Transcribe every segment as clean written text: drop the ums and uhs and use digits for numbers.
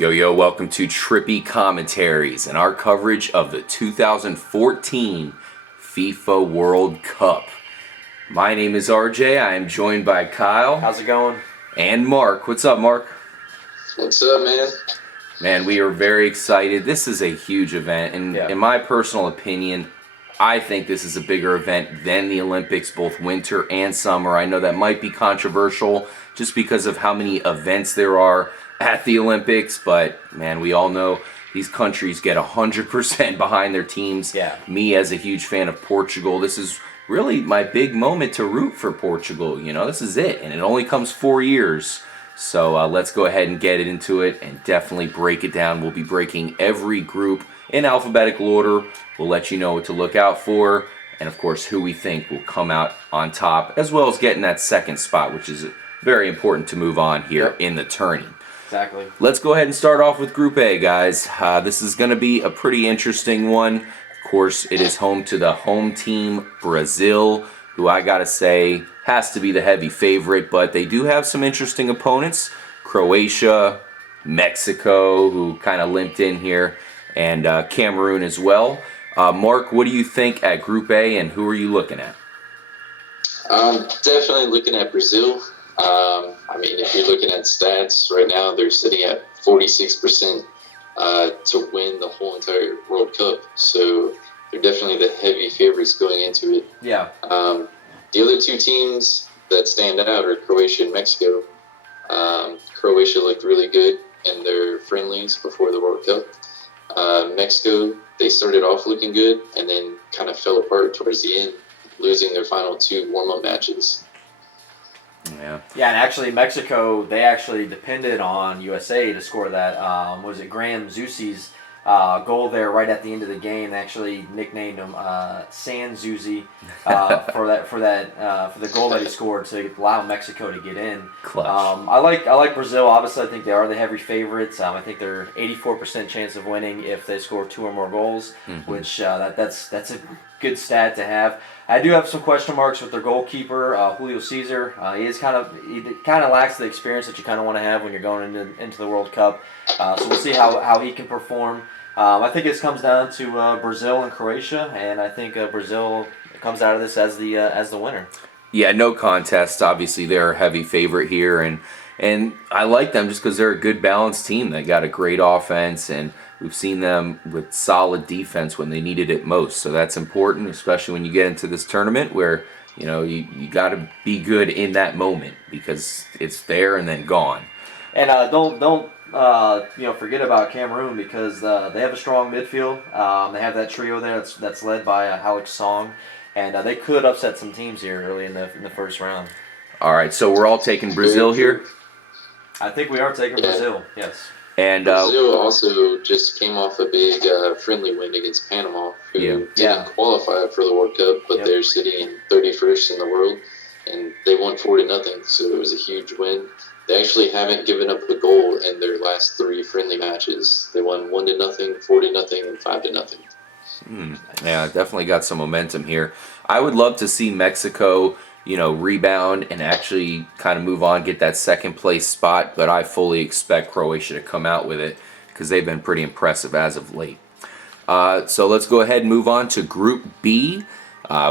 Yo, yo, welcome to Trippy Commentaries and our coverage of the 2014 FIFA World Cup. My name is RJ. I am joined by Kyle. How's it going? And Mark. What's up, Mark? What's up, man? Man, we are very excited. This is a huge event, and in my personal opinion, I think this is a bigger event than the Olympics, both winter and summer. I know that might be controversial just because of how many events there are at the Olympics, but man, we all know these countries get 100% behind their teams. Yeah. Me, as a huge fan of Portugal, this is really my big moment to root for Portugal. You know, this is it, and it only comes 4 years. So let's go ahead and get into it and definitely break it down. We'll be breaking every group in alphabetical order. We'll let you know what to look out for, and of course who we think will come out on top, as well as getting that second spot, which is very important to move on here in the tourney. Exactly. Let's go ahead and start off with Group A, guys. This is going to be a pretty interesting one. Of course, it is home to the home team, Brazil, who I gotta say has to be the heavy favorite, but they do have some interesting opponents. Croatia, Mexico, who kind of limped in here, and Cameroon as well. Mark, what do you think at Group A, and who are you looking at? I'm definitely looking at Brazil. If you're looking at stats right now, they're sitting at 46% to win the whole entire World Cup. So they're definitely the heavy favorites going into it. Yeah. The other two teams that stand out are Croatia and Mexico. Croatia looked really good in their friendlies before the World Cup. Mexico, they started off looking good and then kind of fell apart towards the end, losing their final two warm-up matches. Yeah, and actually Mexico, they actually depended on USA to score that, Graham Zusi's goal there right at the end of the game. They actually nicknamed him San Zusi for the goal that he scored to allow Mexico to get in. Clutch. I like Brazil. Obviously, I think they are the heavy favorites. I think they're 84% chance of winning if they score 2 or more goals, which that's a good stat to have. I do have some question marks with their goalkeeper, Julio Cesar. He kind of lacks the experience that you kind of want to have when you're going into the World Cup. So we'll see how he can perform. I think it comes down to Brazil and Croatia, and I think Brazil comes out of this as the winner. Yeah, no contest. Obviously, they're a heavy favorite here, and I like them just because they're a good balanced team. They got a great offense, and we've seen them with solid defense when they needed it most. So that's important, especially when you get into this tournament where you got to be good in that moment because it's there and then gone. And don't forget about Cameroon because they have a strong midfield. They have that trio there that's led by Alex Song, and they could upset some teams here early in the first round. All right, so we're all taking Brazil here? I think we are taking Brazil, yes. And Brazil also just came off a big friendly win against Panama, who didn't qualify for the World Cup, but they're sitting in 31st in the world, and they won 4-0, so it was a huge win. They actually haven't given up a goal in their last 3 friendly matches. They won 1-0, 4-0, and 5-0. Yeah, definitely got some momentum here. I would love to see Mexico, rebound and actually kind of move on, get that second place spot, but I fully expect Croatia to come out with it because they've been pretty impressive as of late. So let's go ahead and move on to Group B.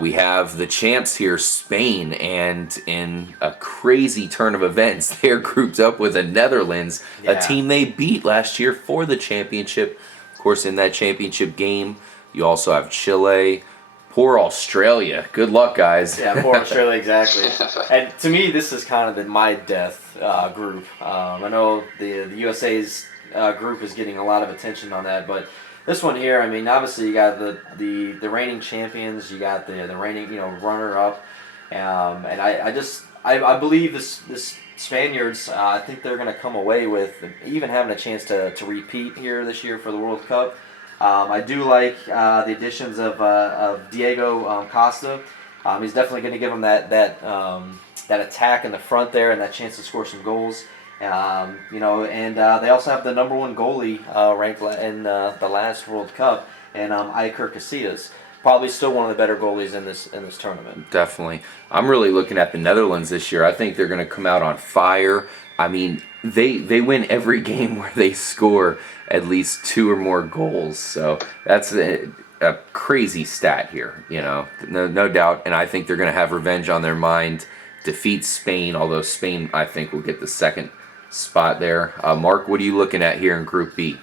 We have the champs here, Spain, and in a crazy turn of events, they're grouped up with the Netherlands, a team they beat last year for the championship. Of course, in that championship game, you also have Chile. Poor Australia. Good luck, guys. Yeah, poor Australia, exactly. And to me, this is kind of my death group. I know the USA's group is getting a lot of attention on that, but this one here, obviously you got the reigning champions, you got the reigning runner-up, and I believe this Spaniards, I think they're going to come away with even having a chance to repeat here this year for the World Cup. I do like the additions of Diego Costa. He's definitely going to give them that attack in the front there and that chance to score some goals. And they also have the number 1 goalie ranked in the last World Cup, and Iker Casillas. probably still one of the better goalies in this tournament. Definitely. I'm really looking at the Netherlands this year. I think they're going to come out on fire. I mean, they win every game where they score at least 2 or more goals. So that's a crazy stat here, no doubt. And I think they're going to have revenge on their mind, defeat Spain, although Spain, I think, will get the second spot there. Mark, what are you looking at here in Group B?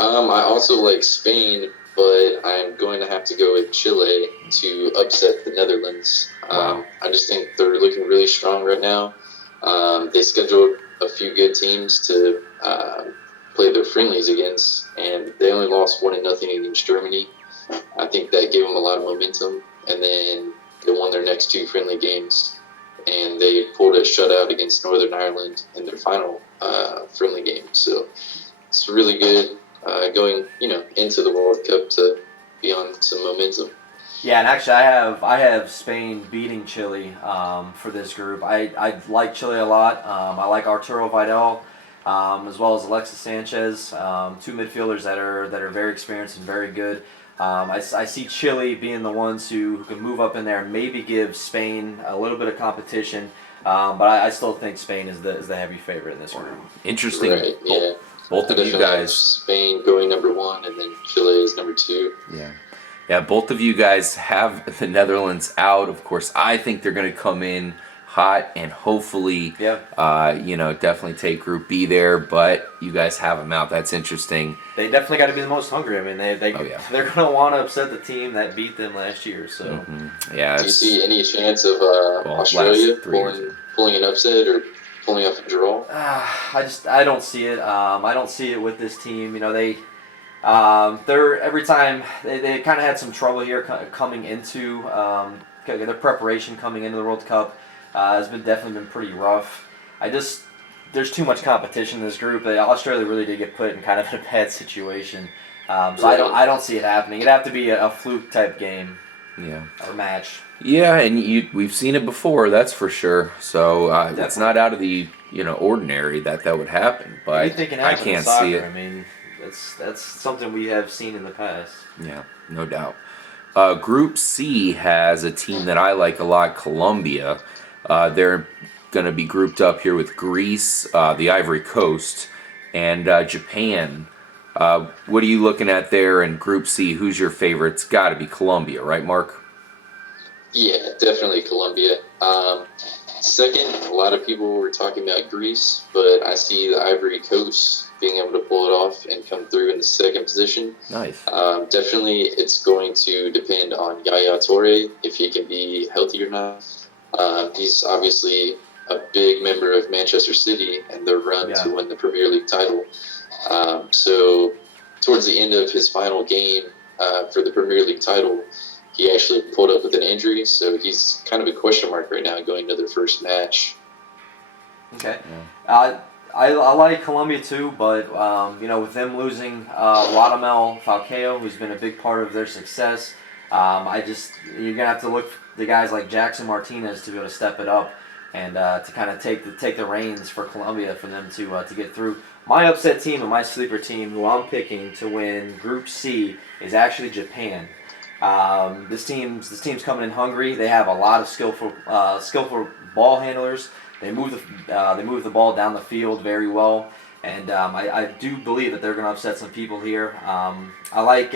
I also like Spain, but I'm going to have to go with Chile to upset the Netherlands. Wow. I just think they're looking really strong right now. They scheduled a few good teams to play their friendlies against, and they only lost 1-0 against Germany. I think that gave them a lot of momentum, and then they won their next 2 friendly games, and they pulled a shutout against Northern Ireland in their final friendly game. So it's really good going, into the World Cup to be on some momentum. Yeah, and actually, I have Spain beating Chile for this group. I like Chile a lot. I like Arturo Vidal, as well as Alexis Sanchez, 2 midfielders that are very experienced and very good. I see Chile being the ones who can move up in there and maybe give Spain a little bit of competition. But I still think Spain is the heavy favorite in this group. Interesting. Right, yeah. Both of you guys. Spain going number 1, and then Chile is number 2. Yeah. Yeah, both of you guys have the Netherlands out. Of course, I think they're going to come in hot and hopefully, definitely take Group B there. But you guys have them out. That's interesting. They definitely got to be the most hungry. I mean, they're going to want to upset the team that beat them last year. So, yeah. Do you see any chance of Australia pulling an upset or pulling off a draw? I don't see it. I don't see it with this team. They're every time they kind of had some trouble here coming into their preparation coming into the World Cup has definitely been pretty rough. There's too much competition in this group. Australia really did get put in kind of a bad situation. So I don't see it happening. It'd have to be a fluke type game. Yeah. Or match. Yeah, and we've seen it before, that's for sure. So it's not out of the ordinary that would happen. But I can't see it. I mean, that's something we have seen in the past. Yeah, no doubt. Group C has a team that I like a lot, Colombia. They're going to be grouped up here with Greece, the Ivory Coast, and Japan. What are you looking at there in Group C? Who's your favorite? It's got to be Colombia, right, Mark? Yeah, definitely Colombia. Second, a lot of people were talking about Greece, but I see the Ivory Coast being able to pull it off and come through in the second position. Nice. Definitely, it's going to depend on Yaya Toure, if he can be healthy or not. He's obviously a big member of Manchester City and their run to win the Premier League title. So towards the end of his final game for the Premier League title, he actually pulled up with an injury, so he's kind of a question mark right now going to their first match. Okay. Yeah. I like Colombia too, but with them losing Radamel Falcao, who's been a big part of their success, you're gonna have to look for the guys like Jackson Martinez to be able to step it up and to kind of take the reins for Colombia for them to get through. My upset team and my sleeper team, who I'm picking to win Group C, is actually Japan. This team's coming in hungry. They have a lot of skillful ball handlers. They move the ball down the field very well, and I do believe that they're going to upset some people here. I like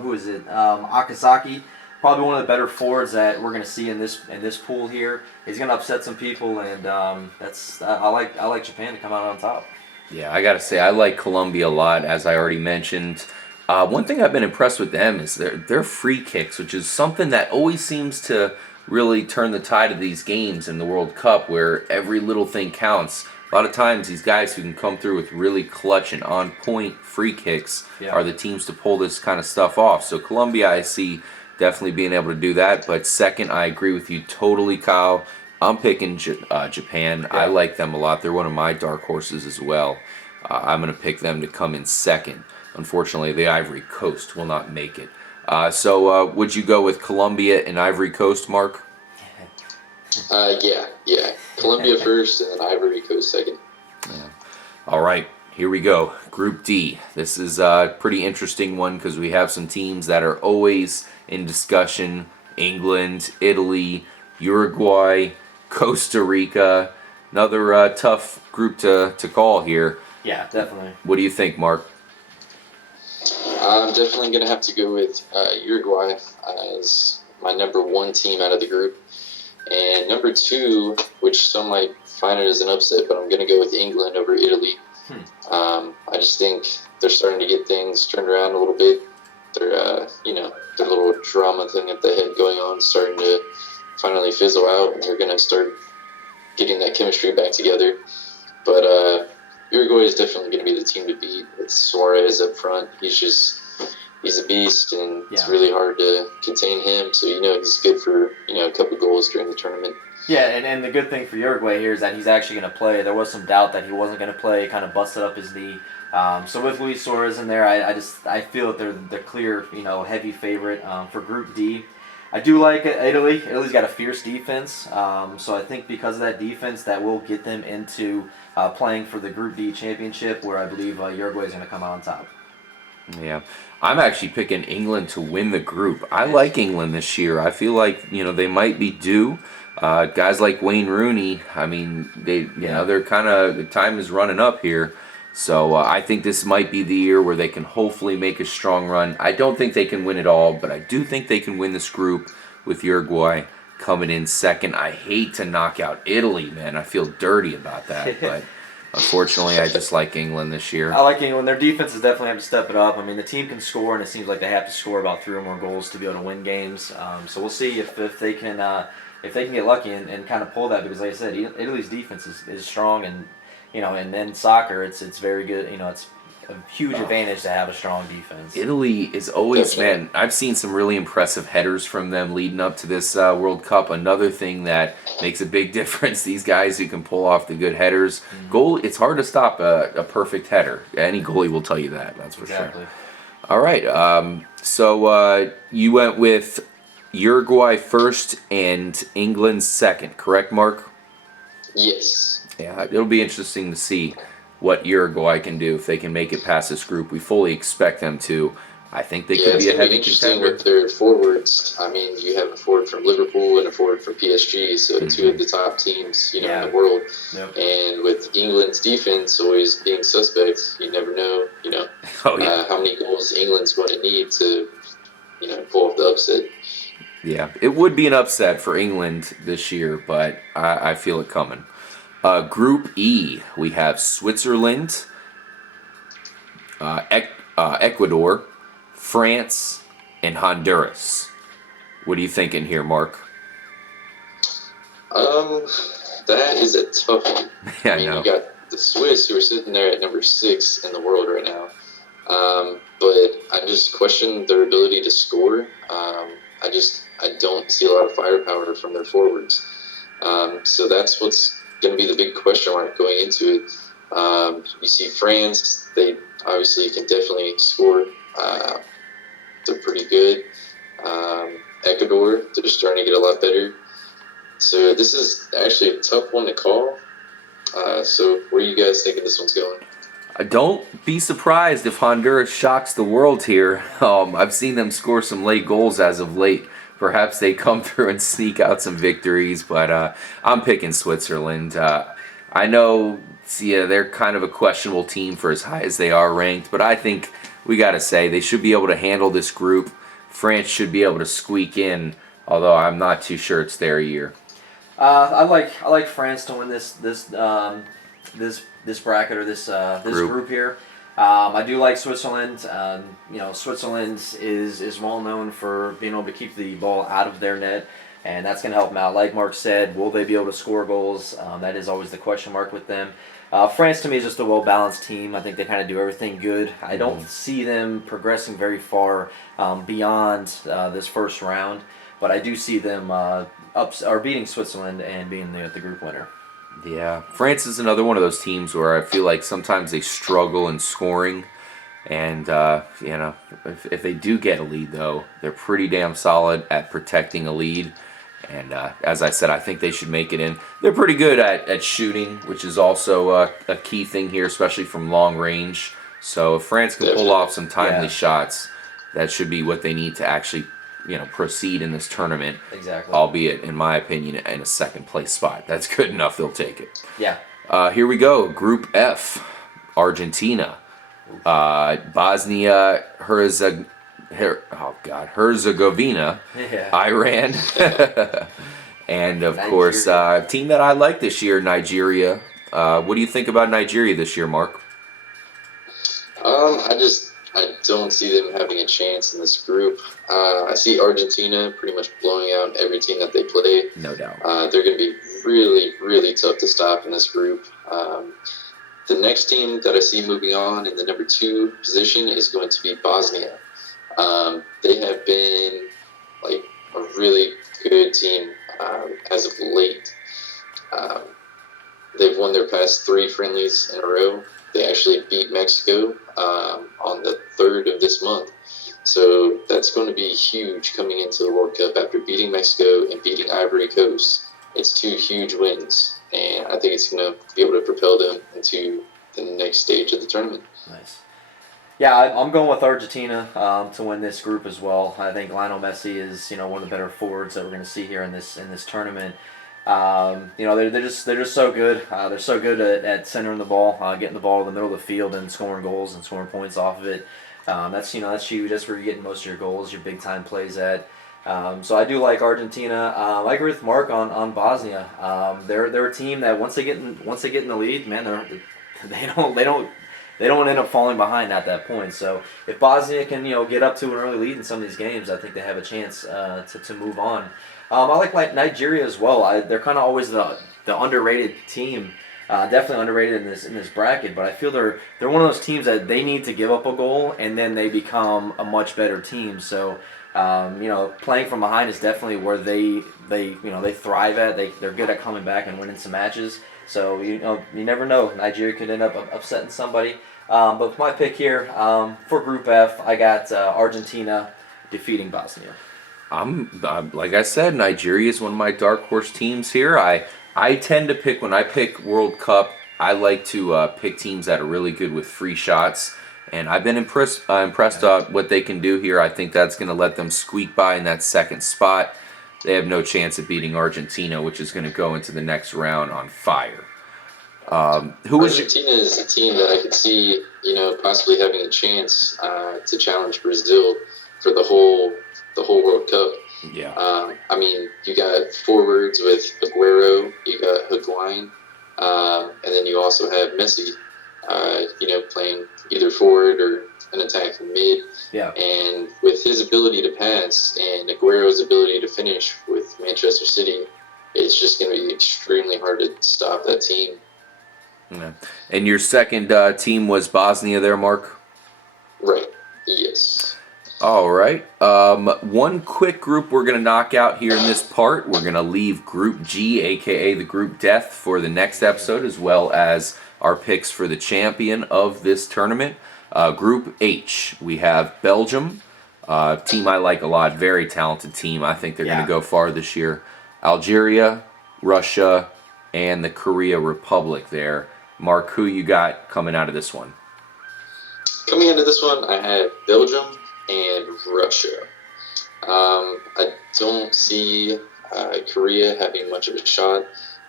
who is it? Akazaki, probably one of the better forwards that we're going to see in this pool here. He's going to upset some people, and I like Japan to come out on top. Yeah, I got to say I like Colombia a lot, as I already mentioned. One thing I've been impressed with them is their free kicks, which is something that always seems to really turn the tide of these games in the World Cup, where every little thing counts. A lot of times these guys who can come through with really clutch and on-point free kicks are the teams to pull this kind of stuff off. So Colombia, I see definitely being able to do that. But second, I agree with you totally, Kyle. I'm picking Japan. I like them a lot. They're one of my dark horses as well. I'm going to pick them to come in second. Unfortunately, the Ivory Coast will not make it. So would you go with Colombia and Ivory Coast, Mark? Yeah. Colombia first and then Ivory Coast second. Yeah. All right. here we go. Group D. This is a pretty interesting one because we have some teams that are always in discussion. England, Italy, Uruguay, Costa Rica. Another tough group to call here. Yeah, definitely. What do you think, Mark? I'm definitely going to have to go with Uruguay as my number one team out of the group. And number two, which some might find it as an upset, but I'm going to go with England over Italy. I just think they're starting to get things turned around a little bit. Their little drama thing that they had going on starting to finally fizzle out, and they're going to start getting that chemistry back together. But Uruguay is definitely going to be the team to beat with Suarez up front. He's a beast, and it's really hard to contain him. So he's good for a couple goals during the tournament. Yeah, and the good thing for Uruguay here is that he's actually going to play. There was some doubt that he wasn't going to play. Kind of busted up his knee. So with Luis Suarez in there, I feel that they're the clear heavy favorite for Group D. I do like Italy. Italy's got a fierce defense, so I think because of that defense, that will get them into playing for the Group D championship, where I believe Uruguay is going to come out on top. Yeah, I'm actually picking England to win the group. I like England this year. I feel like they might be due. Guys like Wayne Rooney. I mean, they're kind of the time is running up here. So I think this might be the year where they can hopefully make a strong run. I don't think they can win it all, but I do think they can win this group with Uruguay coming in second. I hate to knock out Italy, man. I feel dirty about that, but unfortunately, I just like England this year. I like England. Their defense is definitely have to step it up. I mean, the team can score, and it seems like they have to score about 3 or more goals to be able to win games. So we'll see if they can get lucky and kind of pull that, because like I said, Italy's defense is strong, and and then soccer, it's very good. It's a huge advantage to have a strong defense. Italy is always, man, I've seen some really impressive headers from them leading up to this World Cup. Another thing that makes a big difference, these guys who can pull off the good headers. Goal, it's hard to stop a perfect header. Any goalie will tell you that, that's for sure. All right, so you went with Uruguay first and England second, correct, Mark? Yes. Yeah, it'll be interesting to see what Uruguay can do if they can make it past this group. We fully expect them to. I think they could be a heavy contender. With their forwards. I mean, you have a forward from Liverpool and a forward from PSG, so two of the top teams, in the world. Yep. And with England's defense always being suspect, you never know, how many goals England's going to need to, pull off the upset. Yeah, it would be an upset for England this year, but I feel it coming. Group E, we have Switzerland, Ecuador, France, and Honduras. What are you thinking here, Mark? That is a tough one. Yeah, I mean, you got the Swiss, who are sitting there at number 6 in the world right now. But I just question their ability to score. I don't see a lot of firepower from their forwards. So that's what's going to be the big question mark going into it. You see France, they obviously can definitely score. They're pretty good. Ecuador, they're just starting to get a lot better. So this is actually a tough one to call. So where are you guys thinking this one's going? Don't be surprised if Honduras shocks the world here. I've seen them score some late goals as of late. Perhaps they come through and sneak out some victories, but I'm picking Switzerland. I know they're kind of a questionable team for as high as they are ranked, but I think we got to say they should be able to handle this group. France should be able to squeak in, although I'm not too sure it's their year. I like France to win this bracket or this group here. I do like Switzerland. Switzerland is well known for being able to keep the ball out of their net, and that's going to help them out. Like Mark said, will they be able to score goals? That is always the question mark with them. France, to me, is just a well-balanced team. I think they kind of do everything good. I don't see them progressing very far beyond this first round, but I do see them beating Switzerland and being the group winner. Yeah, France is another one of those teams where I feel like sometimes they struggle in scoring, and if they do get a lead, though, they're pretty damn solid at protecting a lead. And as I said, I think they should make it in. They're pretty good at shooting, which is also a key thing here, especially from long range. So if France can pull off some timely shots, that should be what they need to actually, proceed in this tournament. Exactly. Albeit, in my opinion, in a second place spot. That's good enough. They'll take it. Yeah. Here we go. Group F: Argentina, Bosnia Herzegovina, Iran, and of course, team that I like this year, Nigeria. What do you think about Nigeria this year, Mark? I don't see them having a chance in this group. I see Argentina pretty much blowing out every team that they play. No doubt. They're going to be really, really tough to stop in this group. The next team that I see moving on in the number 2 position is going to be Bosnia. They have been like a really good team as of late. They've won their past 3 friendlies in a row. They actually beat Mexico on the 3rd of this month. So that's going to be huge coming into the World Cup after beating Mexico and beating Ivory Coast. It's 2 huge wins, and I think it's going to be able to propel them into the next stage of the tournament. Nice. Yeah, I'm going with Argentina to win this group as well. I think Lionel Messi is one of the better forwards that we're going to see here in this tournament. They're just so good. They're so good at centering the ball, getting the ball to the middle of the field and scoring goals and scoring points off of it. That's huge. That's where you're getting most of your goals, your big time plays at. So I do like Argentina. I agree with Mark on Bosnia. They're a team that once they get in the lead, man, they don't end up falling behind at that point. So if Bosnia can get up to an early lead in some of these games, I think they have a chance to move on. I like Nigeria as well. They're kind of always the underrated team. Definitely underrated in this bracket, but I feel they're one of those teams that they need to give up a goal and then they become a much better team. So playing from behind is definitely where they thrive at. They're good at coming back and winning some matches. So you never know. Nigeria could end up upsetting somebody. But with my pick here for Group F, I got Argentina defeating Bosnia. I'm like I said, Nigeria is one of my dark horse teams here. I tend to pick, when I pick World Cup, I like to pick teams that are really good with free shots. And I've been impressed what they can do here. I think that's going to let them squeak by in that second spot. They have no chance of beating Argentina, which is going to go into the next round on fire. Argentina is a team that I could see, possibly having a chance to challenge Brazil for the whole World Cup. Yeah. You got forwards with Aguero, you got Higuain, and then you also have Messi, playing either forward or an attacking mid. Yeah. And with his ability to pass and Aguero's ability to finish with Manchester City, it's just going to be extremely hard to stop that team. Yeah. And your second team was Bosnia there, Mark? Right. Yes. All right. One quick group we're going to knock out here in this part. We're going to leave Group G, a.k.a. the Group Death, for the next episode, as well as our picks for the champion of this tournament. Group H, we have Belgium, team I like a lot, very talented team. I think they're going to go far this year. Algeria, Russia, and the Korea Republic there. Mark, who you got coming out of this one? Coming into this one, I had Belgium and Russia. I don't see Korea having much of a shot.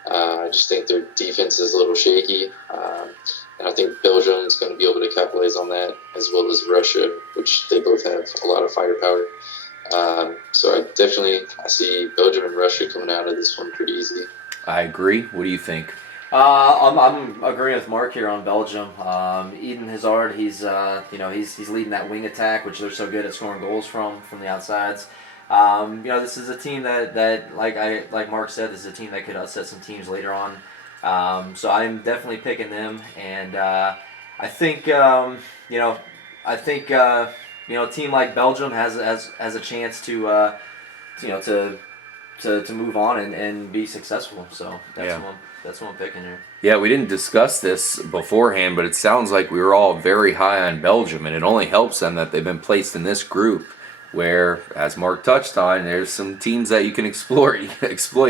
I just think their defense is a little shaky. And I think Belgium's going to be able to capitalize on that, as well as Russia, which they both have a lot of firepower. So I see Belgium and Russia coming out of this one pretty easily. I agree. What do you think? I'm agreeing with Mark here on Belgium. Eden Hazard, he's leading that wing attack, which they're so good at scoring goals from the outsides. This is a team that like Mark said, this is a team that could upset some teams later on. So I'm definitely picking them, and I think a team like Belgium has a chance to move on and be successful. So that's what I'm picking here. Yeah, we didn't discuss this beforehand, but it sounds like we were all very high on Belgium, and it only helps them that they've been placed in this group. where, as Mark touched on, there's some teams that you can exploit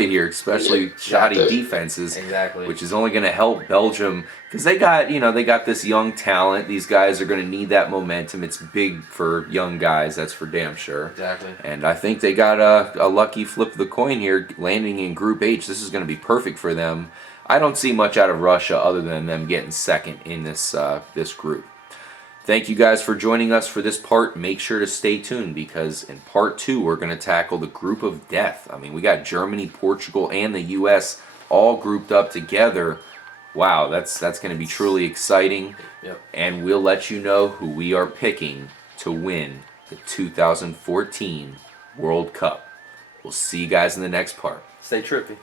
here, especially shoddy defenses, exactly, which is only going to help Belgium because they got this young talent. These guys are going to need that momentum. It's big for young guys, that's for damn sure. Exactly. And I think they got a lucky flip of the coin here, landing in Group H. This is going to be perfect for them. I don't see much out of Russia other than them getting second in this group. Thank you guys for joining us for this part. Make sure to stay tuned because in part 2 we're going to tackle the group of death. I mean, we got Germany, Portugal, and the U.S. all grouped up together. Wow, that's going to be truly exciting. Yep. And we'll let you know who we are picking to win the 2014 World Cup. We'll see you guys in the next part. Stay trippy.